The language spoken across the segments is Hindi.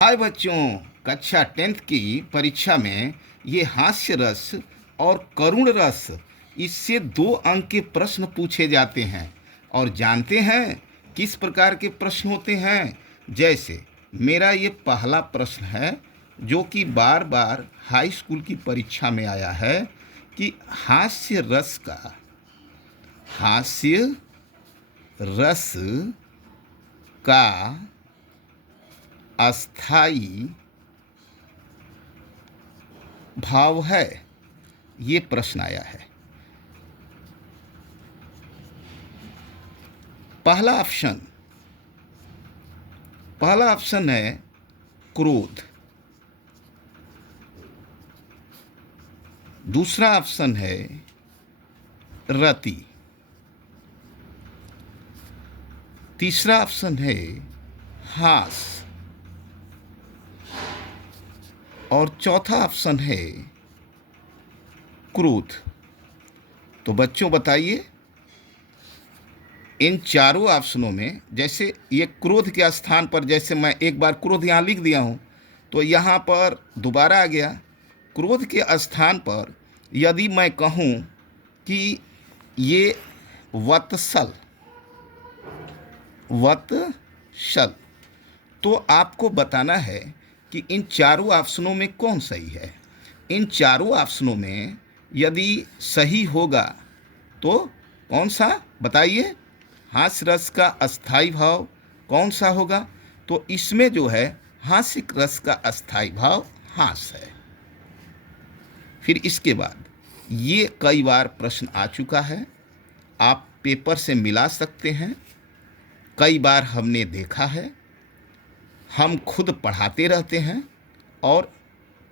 हाय बच्चों, कक्षा 10th की परीक्षा में ये हास्य रस और करुण रस, इससे 2 अंक के प्रश्न पूछे जाते हैं। और जानते हैं किस प्रकार के प्रश्न होते हैं? जैसे मेरा ये पहला प्रश्न है जो कि बार बार हाई स्कूल की परीक्षा में आया है कि हास्य रस का अस्थाई भाव है। ये प्रश्न आया है। पहला ऑप्शन है क्रोध। दूसरा ऑप्शन है रति। तीसरा ऑप्शन है हास। और चौथा ऑप्शन है क्रोध। तो बच्चों बताइए, इन चारों ऑप्शनों में जैसे ये क्रोध के स्थान पर, जैसे मैं एक बार क्रोध यहाँ लिख दिया हूँ तो यहाँ पर दोबारा आ गया। क्रोध के स्थान पर यदि मैं कहूँ कि ये वत्सल, तो आपको बताना है कि इन चारों ऑप्शनों में कौन सही है। इन चारों ऑप्शनों में यदि सही होगा तो कौन सा बताइए? हास्य रस का अस्थाई भाव कौन सा होगा? तो इसमें जो है हास्य रस का अस्थाई भाव हास है। फिर इसके बाद ये कई बार प्रश्न आ चुका है, आप पेपर से मिला सकते हैं। कई बार हमने देखा है, हम खुद पढ़ाते रहते हैं और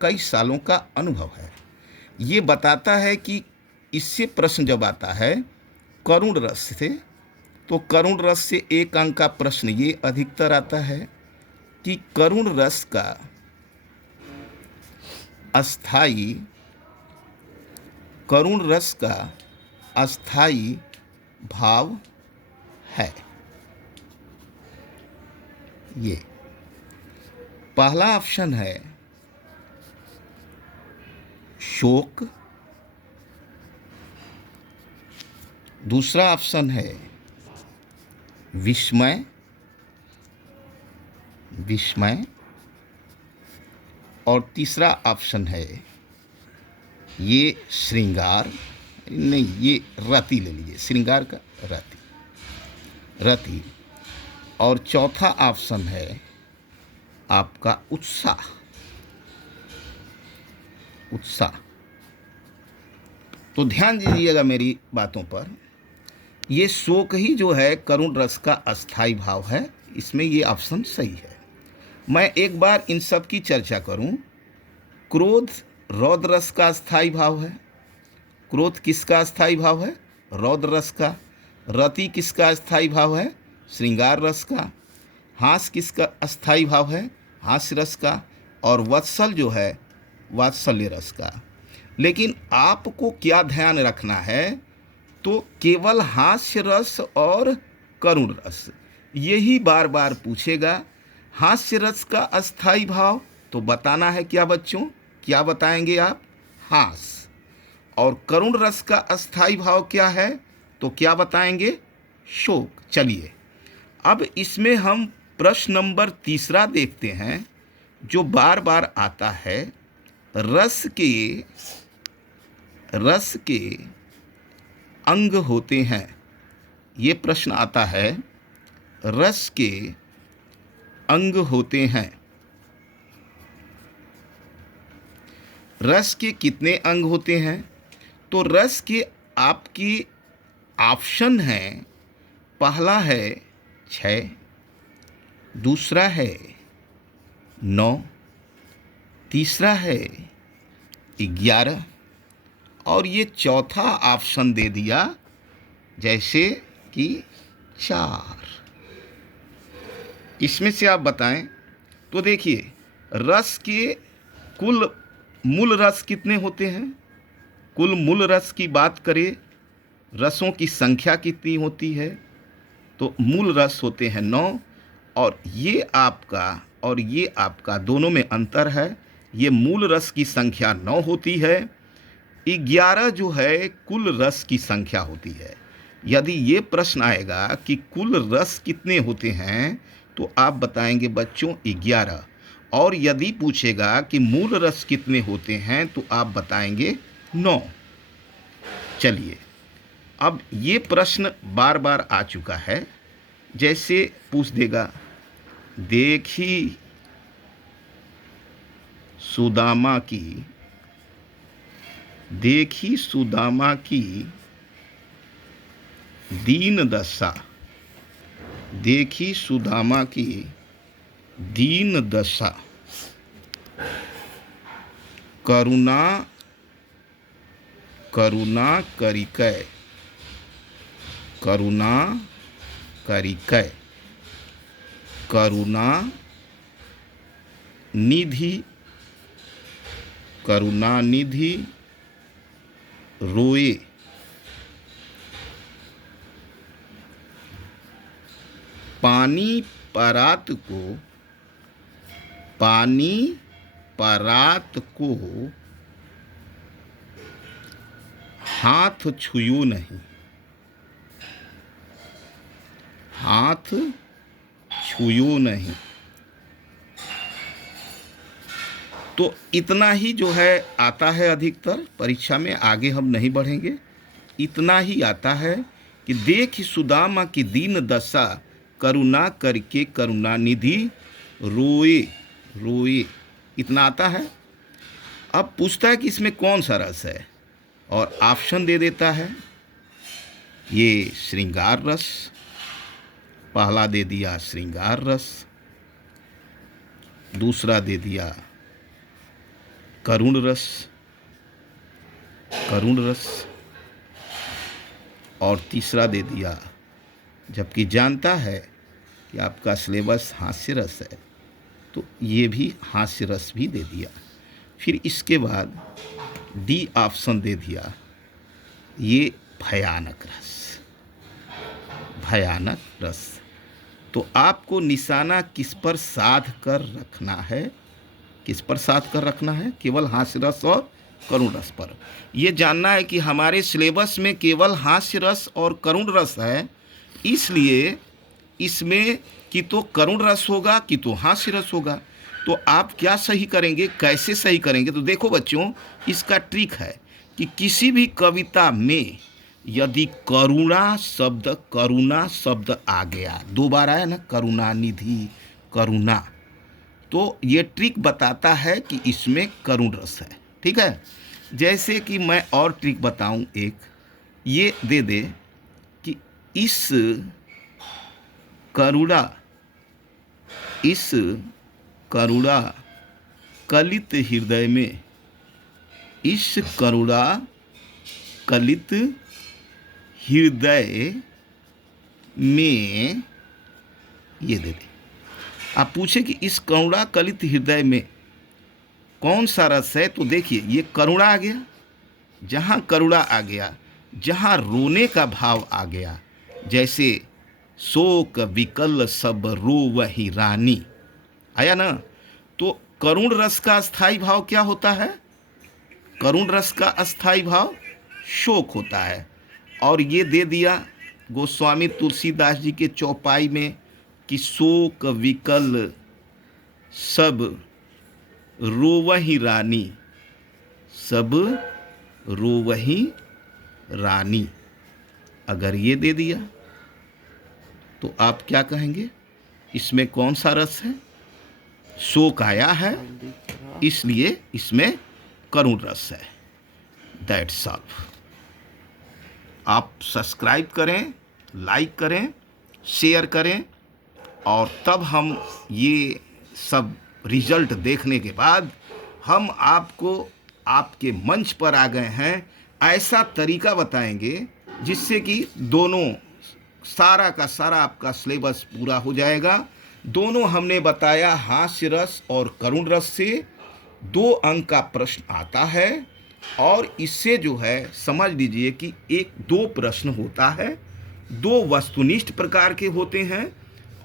कई सालों का अनुभव है। ये बताता है कि इससे प्रश्न जब आता है करुण रस से, तो करुण रस से 1 अंक का प्रश्न ये अधिकतर आता है कि करुण रस का अस्थाई भाव है। ये पहला ऑप्शन है शोक। दूसरा ऑप्शन है विस्मय। और तीसरा ऑप्शन है ये श्रृंगार, नहीं ये रति ले लीजिए, श्रृंगार का रति। और चौथा ऑप्शन है आपका उत्साह। तो ध्यान दीजिएगा मेरी बातों पर। ये शोक ही जो है करुण रस का अस्थाई भाव है, इसमें ये ऑप्शन सही है। मैं एक बार इन सब की चर्चा करूं। क्रोध रौद्र रस का अस्थाई भाव है। क्रोध किसका अस्थाई भाव है? रौद्र रस का। रति किसका अस्थाई भाव है? श्रृंगार रस का। हास किसका अस्थाई भाव है? हास्य रस का। और वत्सल जो है वात्सल्य रस का। लेकिन आपको क्या ध्यान रखना है, तो केवल हास्य रस और करुण रस यही बार बार पूछेगा। हास्य रस का अस्थाई भाव तो बताना है क्या बच्चों? क्या बताएंगे आप? हास। और करुण रस का अस्थाई भाव क्या है तो क्या बताएंगे? शोक। चलिए अब इसमें हम प्रश्न नंबर 3 देखते हैं जो बार बार आता है। रस के अंग होते हैं। ये प्रश्न आता है, रस के अंग होते हैं। रस के कितने अंग होते हैं? तो रस के आपकी ऑप्शन है, पहला है 6, दूसरा है 9, तीसरा है 11 और ये चौथा ऑप्शन दे दिया जैसे कि 4। इसमें से आप बताएं। तो देखिए, रस के कुल मूल रस कितने होते हैं? कुल मूल रस की बात करें, रसों की संख्या कितनी होती है? तो मूल रस होते हैं 9 और ये आपका और ये आपका दोनों में अंतर है। ये मूल रस की संख्या 9 होती है, 11 जो है कुल रस की संख्या होती है। यदि ये प्रश्न आएगा कि कुल रस कितने होते हैं तो आप बताएंगे बच्चों 11, और यदि पूछेगा कि मूल रस कितने होते हैं तो आप बताएंगे 9। चलिए, अब ये प्रश्न बार बार आ चुका है। जैसे पूछ देगा, देखी सुदामा की, देखी सुदामा की दीन दशा, देखी सुदामा की दीन दशा, करुणा करुणा करिकै, करुणा करिकै, करुणा निधि, करुणा निधि रोए, पानी परात को, पानी परात को हाथ छुयो नहीं, हाथ छुयो नहीं। तो इतना ही जो है आता है अधिकतर परीक्षा में, आगे हम नहीं बढ़ेंगे। इतना ही आता है कि देख सुदामा की दीन दशा, करुणा करके करुणा निधि रोए, रोए, इतना आता है। अब पूछता है कि इसमें कौन सा रस है, और ऑप्शन दे देता है। ये श्रृंगार रस, पहला दे दिया श्रृंगार रस, दूसरा दे दिया करुण रस, करुण रस, और तीसरा दे दिया, जबकि जानता है कि आपका सिलेबस हास्य रस है तो ये भी हास्य रस भी दे दिया। फिर इसके बाद डी ऑप्शन दे दिया, ये भयानक रस, भयानक रस। तो आपको निशाना किस पर साध कर रखना है, किस पर साध कर रखना है? केवल हास्य रस और करुण रस पर। ये जानना है कि हमारे सिलेबस में केवल हास्य रस और करुण रस है, इसलिए इसमें कि तो करुण रस होगा कि तो हास्य रस होगा। तो आप क्या सही करेंगे, कैसे सही करेंगे? तो देखो बच्चों, इसका ट्रिक है कि किसी भी कविता में यदि करुणा शब्द आ गया, 2 बार आया ना, करुणा निधि, करुणा, तो ये ट्रिक बताता है कि इसमें करुण रस है। ठीक है, जैसे कि मैं और ट्रिक बताऊं एक, ये दे दे कि इस करुणा, इस करुणा कलित हृदय में, इस करुणा कलित हृदय में, ये दे दे। आप पूछे कि इस करुणा कलित हृदय में कौन सा रस है, तो देखिए ये करुणा आ गया, जहाँ करुणा आ गया, जहाँ रोने का भाव आ गया, जैसे शोक विकल सब रोवहि रानी, आया ना। तो करुण रस का अस्थाई भाव क्या होता है? करुण रस का अस्थाई भाव शोक होता है। और ये दे दिया गोस्वामी तुलसीदास जी के चौपाई में कि शोक विकल सब रोवहि रानी, सब रोवहि रानी। अगर ये दे दिया तो आप क्या कहेंगे, इसमें कौन सा रस है? शोक आया है, इसलिए इसमें करुण रस है। That's all. आप सब्सक्राइब करें, लाइक करें, शेयर करें, और तब हम ये सब रिजल्ट देखने के बाद हम आपको आपके मंच पर आ गए हैं, ऐसा तरीका बताएंगे जिससे कि दोनों सारा का सारा आपका सिलेबस पूरा हो जाएगा। दोनों हमने बताया हास्य रस और करुण रस से 2 अंक का प्रश्न आता है, और इससे जो है समझ लीजिए कि 1-2 प्रश्न होता है, 2 वस्तुनिष्ठ प्रकार के होते हैं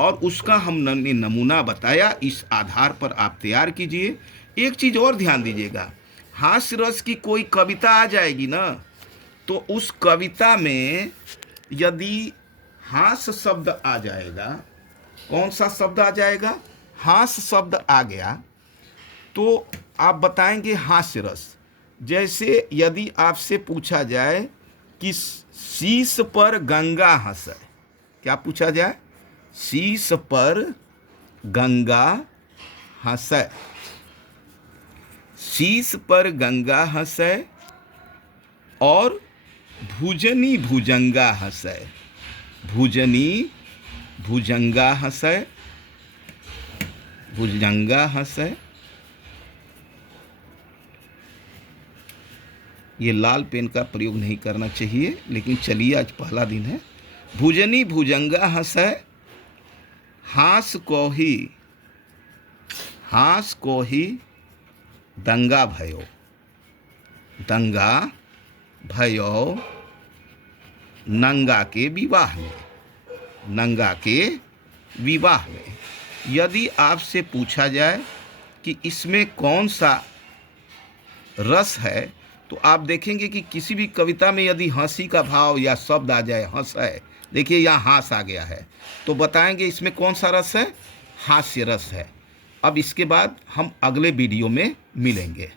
और उसका हमने नमूना बताया, इस आधार पर आप तैयार कीजिए। एक चीज़ और ध्यान दीजिएगा, हास्य रस की कोई कविता आ जाएगी ना, तो उस कविता में यदि हास्य शब्द आ जाएगा, कौन सा शब्द आ जाएगा, हास्य शब्द आ गया, तो आप बताएंगे हास्य रस। जैसे यदि आपसे पूछा जाए कि शीश पर गंगा हंसे, क्या पूछा जाए, शीश पर गंगा हंसे, शीश पर गंगा हंसे और भुजनी भुजंगा हंसे, भुजनी भुजंगा हंसे, भुजंगा हंसे। ये लाल पेन का प्रयोग नहीं करना चाहिए, लेकिन चलिए आज पहला दिन है। भुजनी भुजंगा हंसे, हास को ही दंगा भयो, दंगा भयो नंगा के विवाह में, नंगा के विवाह में। यदि आपसे पूछा जाए कि इसमें कौन सा रस है, तो आप देखेंगे कि किसी भी कविता में यदि हंसी का भाव या शब्द आ जाए, हंस है, देखिए यहाँ हास आ गया है, तो बताएंगे इसमें कौन सा रस है, हास्य रस है। अब इसके बाद हम अगले वीडियो में मिलेंगे।